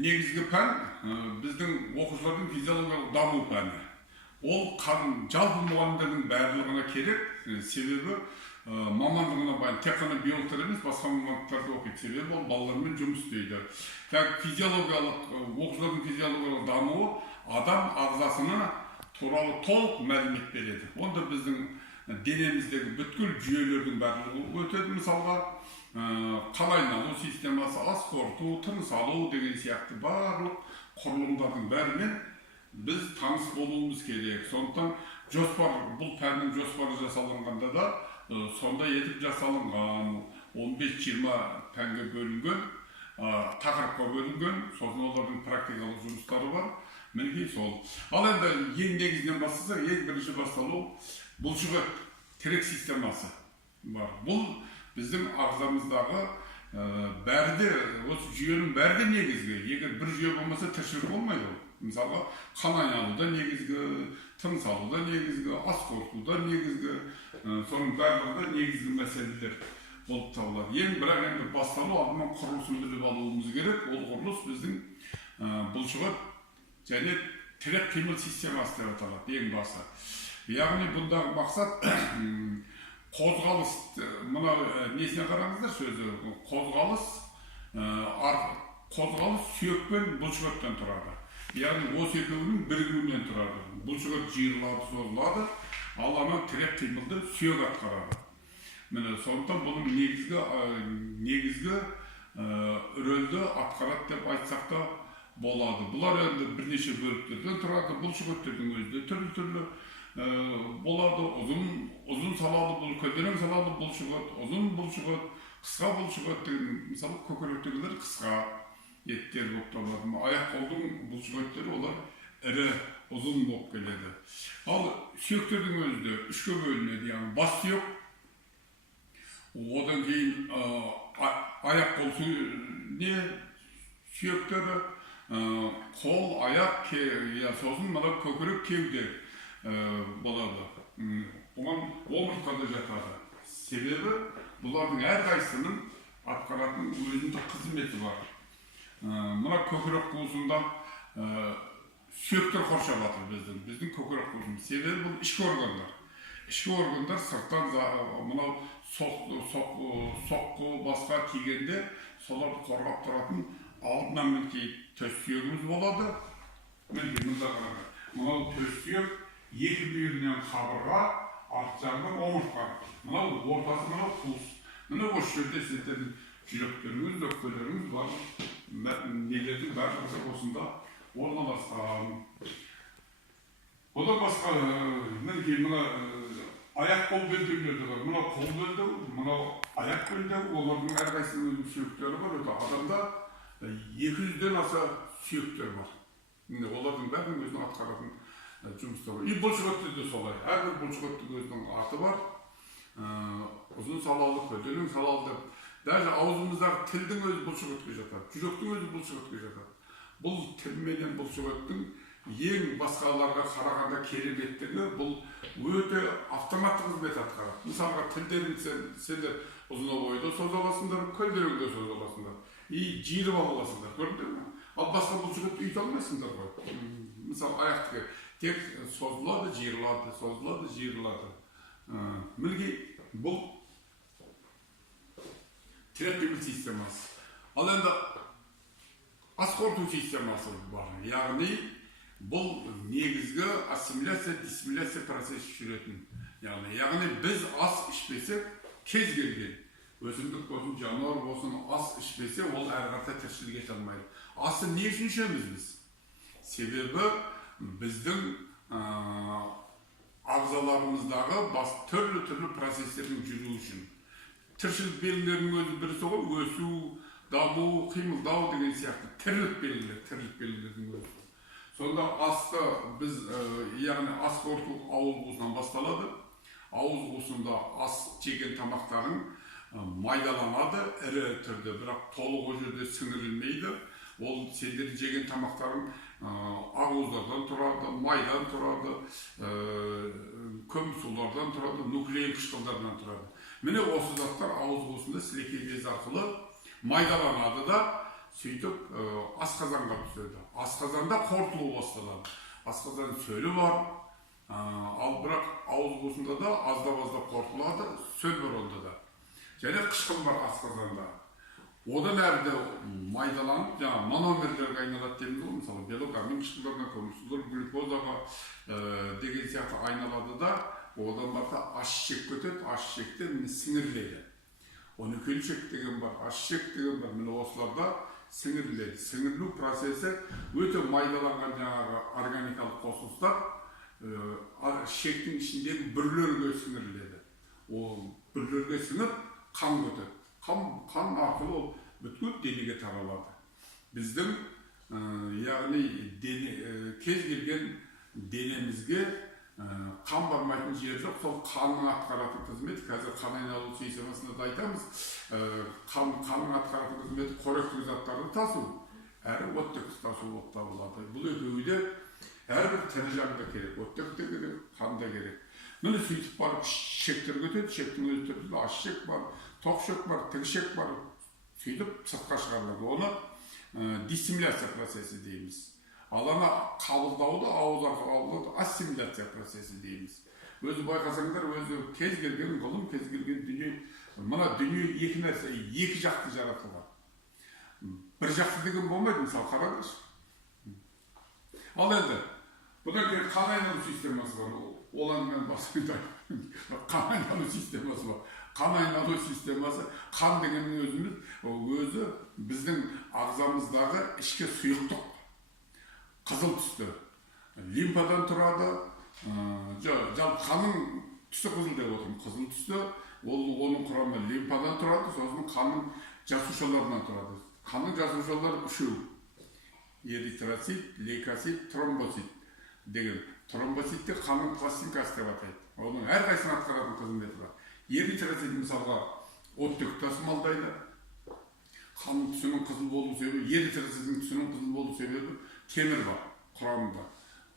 негізгі пән біздің оқушылардың физиологиялық даму пәні. Ол жалпы мұғалімдердің барлығына керек, себебі мамандығына байланысты тек қана биологтар емес, басқа мамандықтарда оқиды, себебі ол балалармен жұмыс істейді. Оқушылардың физиологиялық дамуы адам ағзасына туралы толық мәлімет береді. Онда біздің денеміздегі бүткіл жүйелердің барлығы өтеді. Мысалға, қан айналу системасы, ас қорыту, тыныс алу деген сияқты барлық құрылымдардың бәрімен біз таныс болуымыз керек. Сондықтан бұл пәннің жоспары жасалынғанда да сондай етіп жасалынған. 15-20 пәнге бөлінген, тақырыпқа бөлінген, сосын олардың практикалық жұмыстары бар. Мінекей сол. Ал енді ең негізінен бастаса, ең бірінші басталу бұлшықет тірек системасы бар. Бұл біздің ағзамыздағы бәрде, осы жүйенің бәрде негізгі. Егер бір жүйе болмаса, тіршілік болмайды. Мысалға, қан айналуда негізгі, тыныс алуда негізгі, ас қорытуда негізгі, соның барлығында негізгі мәселелер болып табылады. Бірақ енді басталу алдымен құрылысын біліп алуымыз керек. Ол құрылыс біздің бұлшықет және тірек қимыл системасы деп аталады, ең басы. Яғни бұндағы мақсат қозғалыс, мына несіне қараңыздар сөзі, қозғалыс сүйек пен бұлшықеттен тұрады. Яғни осы екеуінің бірігуінен тұрады. Бұлшықет жиырылады, созылады, ал ана тірек қимылды сүйек атқарады. Міне сондықтан бұның негізгі рөлді атқарады деп айтсақ та болады. Бұлар енді бірнеше бөліктерден тұрады. Бұлшықеттердің өзі де түрлі болады. Ұзын салалы, көлденең салалы бұлшықет, ұзын бұлшықет, қысқа бұлшықет деген, мысалы көкіректегілер қысқа еттер болып табылады. Аяқ қолдың бұлшықеттері олар ірі, ұзын болып келеді. Ал сүйектердің өзі де үшке бөлінеді, яғни бас сүйек, одан кейін аяқ қол сүйектері, қол, аяқ, сосын мына көкірек, кеуде болады. Оған омыртқада жатады. Себебі бұлардың әрқайсының атқаратын өзіндік қызметі бар. Мына көкірек қуысында сүйектер қоршап жатыр біздің көкірек қуысында. Себебі бұл ішкі органдар. Ішкі органдар сырттан мынау соққы басқа тигенде соларды қорғап тұратын алдынан мінекей төс сүйегіміз болады. Мінекей мұнда қараңыз. Мынау төс сүйек, екі бүйірінен қабырға, арт жағынан омыртқа. Мынау ортасы мынау қуыс. Мына осы жерде сіздердің жүректеріңіз, өкпелеріңіз бар. Нелердің барлығы осында орналасқан. Одан басқа мінекей мына аяқ қол белдеулері бар. Мына қол белдеу, мына аяқ белдеу, олардың әрқайсының өзінің сүйектері бар. Адамда 200-ден аса сүйектер бар. Олардың бәрінің өзінің атқаратын жұмыстары бар. Бұлшықетте де солай. Әрбір бұлшықеттің өзінің аты бар. Ұзын салалы, көлденең салалы деп. Даже аузымыздағы тілдің өзі бұлшықетке жатады. Жүректің өзі бұлшықетке жатады. Бұл тіл менен бұлшықеттің ең басқаларға қарағанда кереметтігі, бұл өте автоматты қызмет атқарады. Мысалға тілдерін сендер ұзына бойда соза аласыңдар, көлденеңде соза аласыңдар. Жиырып аласыңдар, көрдіңдер ме? Ал басқа бұлшықетті үйте алмайсыңдар ғой. Мысалы аяқтығы тек созылады, жиырылады, созылады, жиырылады. Мінекей бұл тірек қимыл системасы. Ал енді ас қорыту системасы бар. Яғни бұл негізгі ассимиляция, диссимиляция процесі жүретін. Яғни біз ас ішпесек, кез келген өсімдік болсын, жануар болсын, ас ішпесе, ол әрқарта тіршілік ете алмайды. Асы не үшін ішеміз біз? Себебі біздің ағзаларымыздағы түрлі процестердің жүру үшін. Тіршілік белгілерінің өзі бірісі ғой, өсу, даму, қимылдау деген сияқты тірлік белгілердің өзі. Сонда асты біз, яғни ас қорыту ауыз қуысынан басталады. Ауыз қуысында ас жеген тамақтарын майдаланады, ірі түрде, бірақ толық о жерде сіңірілмейді. Ол сендер жеген тамақтарын ақуыздардан тұрады, майдан тұрады, көмірсулардан тұрады, нуклеин қышқылдардан тұрады. Міне осы заттар ауыз қуысында сілекей безі арқылы майдаланады да, сөйтіп асқазанға түседі. Асқазанда қорытылу басталады. Асқазан сөлі бар, ал бірақ ауыз қуысында да аздап қорытылады, сөл бар онда да. Және қышқыл бар асқазанда. Одан әрі майдаланып, жаңа мономерлерге айналады дейміз ғой, мысалы белок амин қышқылдарына, көмірсулар, глюкозаға деген сияқты айналады да, одан барда аш-ішек өтеді, аш-ішекте сіңіріледі. 12-шек деген бар, аш-ішек деген бар, міне осыларда сіңіріледі. Сіңірілу процесі өте майдаланған жаңағы органикалық қосылыстар ішектің ішіндегі бүрлерге сіңіріледі. Ол бүрлерге сіңіп қан өтеді. Қан арқылы ол бүткіл денеге таралады. Біздің яғни кез келген денемізге қан бармайтын жер жоқ, сол қанның атқаратын қызметі, қазір қан айналу системасында да айтамыз, қанның атқаратын қызметі қоректік заттарды тасу, әрі оттекті тасу болып табылады. Бұл екеуі де әрбір тірі жанға керек, оттек те керек, қан да керек. Міне сөйтіп барып ішектерге өтеді, ішектің өзі түрінде аш-ішек бар, тоқ-ішек бар, тік-ішек бар, сөйтіп сыртқа шығарылады. Оны диссимиляция процесі дейміз. Ал ана қабылдауды ауыз арқылы қабылдауды ассимиляция процесі дейміз. Өзі байқасаңдар, өзі кез келген ғылым, кез келген дүние, мына дүние екі нәрсе, екі жақты жаратылған. Бір жақты деген болмайды, мысалы қараңызшы. Ал енді, бұдан кейін қан айналу системасы бар. Ол әңгімені басында қан айналу системасы бар. Қан айналу системасы, қан дегеннің өзі біздің ағзамыздағы ішкі сұйықтық. Қызыл түсті. Лимфадан тұрады. Жалпы қанның түсі қызыл деп отырмын. Қызыл түсті. Оның құрамы лимфадан тұрады, сосын қанның жасушаларынан тұрады. Қанның жасушалары үшеу. Эритроцит, лейкоцит, тромбоцит деген. Тромбоцитте қанның пластинкасы деп атайды. Оның әрқайсының атқаратын қызметі бар. Эритроцит мысалға оттек тасымалдайды. Қанның түсінің қызыл болу себебі, эритроциттің түсінің қызыл болу себебі темір бар құрамында.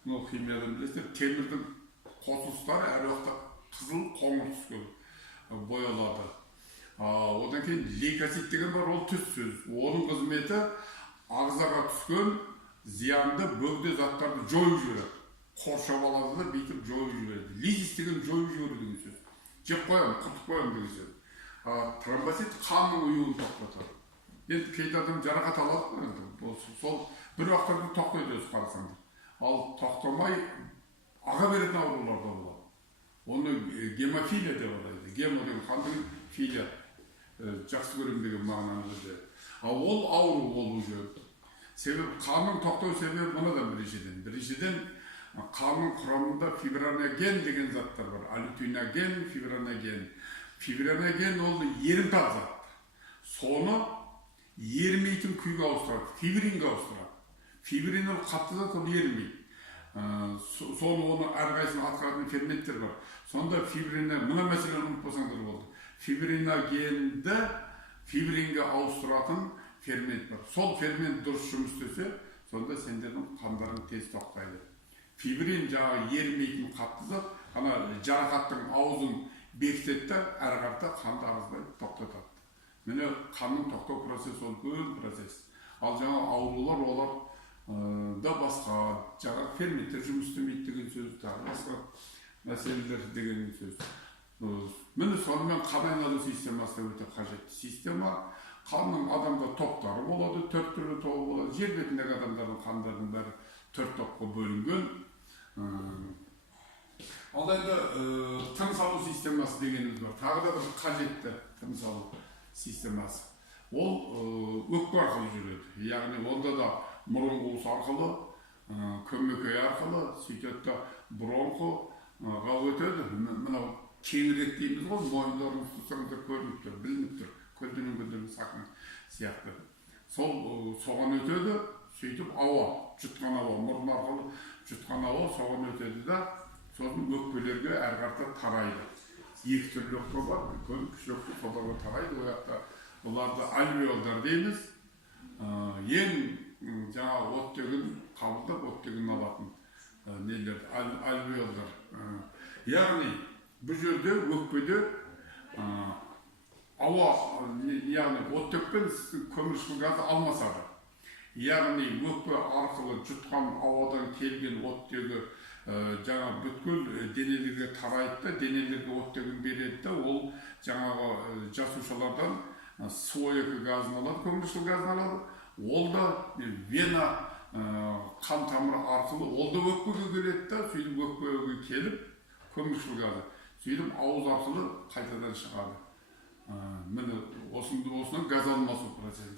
Мынау химиядан білесіздер, темірдің қосылыстары әр уақытта қызыл, қоңыр түске боялады. Одан кейін лейкоцит деген бар, ол түс сөз. Оның қызметі ағзаға түскен зиянды бөгде заттарды жойып жібереді. Қоршап алады да бүйтіп жойып жібереді. Лизис деген жойып жіберу деген сөз. Жеп қоямын, құртып қоямын деген сөз. Тромбоцит қанның ұюын тоқтатады. Енді кейде адам жарақат алады ма? Сол бір уақыттарда тоқтайды өзі қарасаңдар. Ал тоқтамай аға беретін аурулар да болады. Оны гемофилия деп атайды. Гемо деген қан деген филия. Жақсы көремін деген мағынаны өзі. Ал ол ауру болу жүреді. Себебі қанның тоқтау себебі мынадан біріншіден қанның құрамында фибриноген деген заттар бар. Аллютиноген, фибриноген. Фибриноген ол ерімтақ зат. Соны ерімейтін күйге ауыстырады, фибринге ауыстырады. Фибрин ол қатты зат, ол ерімейді. Соны оны әрқайсының атқаратын ферменттер бар. Сонда мына мәселені ұмытпасаңдар болды. Фибриногенді фибринге ауыстыратын фермент бар. Сол фермент дұрыс жұмыс істесе, сонда сендердің қандарың тез тоқтайды. Фибрин жаңағы ерімейтін қатты зат, ана жарақаттың аузын бекітеді, әрі қарата қанды ағызбай тоқтатады. Міне қанның тоқтау процесі ол үлкен процесс. Ал жаңа аурулар олар да басқа, жаңа ферменттер жұмыс істемейді деген сөз, тағы басқа мәселелер деген сөз. Міне сонымен қан айналу системасы өте қажетті система. Қанның адамда топтары болады, 4 түрлі тобы болады. Жер бетіндегі адамдардың қандарының бәрі 4 топқа бөлінген. Ал енді тыныс алу системасы дегеніміз бар. Тағы да бір қажетті тыныс алу системасы. Ол өкпе арқылы жүреді. Яғни онда да мұрын қуысы арқылы, көмекей арқылы, сөйтеді бронхоға өтеді. Мынау кеңірек дейміз ғой, мойындарын тұтсаңыздар көрініп тұр, білініп тұр. Көлденең сақын сияқты. Соған өтеді, сөйтіп ауа, жұтқан ауа, мұрын арқылы жұтқан ауа соған өтеді да, сосын өкпелерге әр қарта тарайды. Екі түрлі өкпе бар, үлкен кіші өкпе соларға тарайды. Ояқта бұларды альвеолдар дейміз. Ең жаңа оттегін қабылдап, оттегін алатын нелер, альвеолдар. Яғни бұл жерде өкпеде ауа, яғни оттекпен көміршікті газы алмасады. яғни өкпе арқылы жұтқан ауадан келген оттегі жаңа бүткіл денелерге тарайды да, денелерге оттегін береді да, ол жаңағы жасушалардан СО2 газын алады, көміршіл газын алады. Ол да вена қан тамыры арқылы ол да өкпеге келеді да, сөйтіп өкпеге келіп көміршіл газы сөйтіп ауыз арқылы қайтадан шығады. Міне осының газ алмасу процесі.